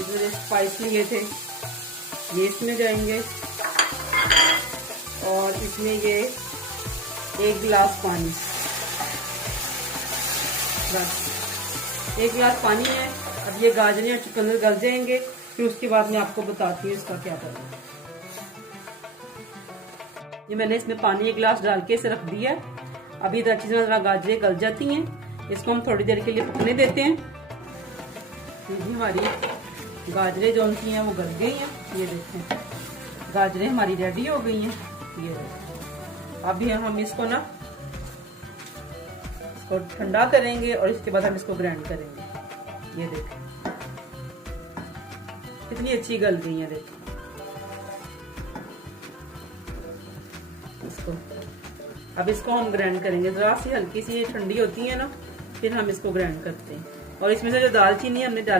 इसमें स्पाइस लिए थे ये इसमें जाएंगे, और इसमें ये 1 गिलास पानी, बस 1 गिलास पानी है। अब ये गाजरें और चुकंदर गल जाएंगे, फिर उसके बाद मैं आपको बताती हूँ इसका क्या करना है। ये मैंने इसमें पानी 1 गिलास डाल के इसे रख दिया। अभी इधर अच्छी तरह गाजरें गल जाती हैं, इसको हम थोड़ी देर के लिए पकने देते हैं। ये हमारी गाजरें जो उनकी हैं वो गल गई हैं, ये देखें गाजरें हमारी रेडी हो गई हैं। ये अभी हम इसको ना इसको ठंडा करेंगे और इसके बाद हम इसको ग्राइंड करेंगे। ये देखें कितनी अच्छी गल गई है, देखें इसको। अब इसको हम ग्राइंड करेंगे, जरा सी हल्की सी ठंडी होती है ना, फिर हम इसको ग्राइंड करते हैं। और इसमें से जो दालचीनी हमने डाली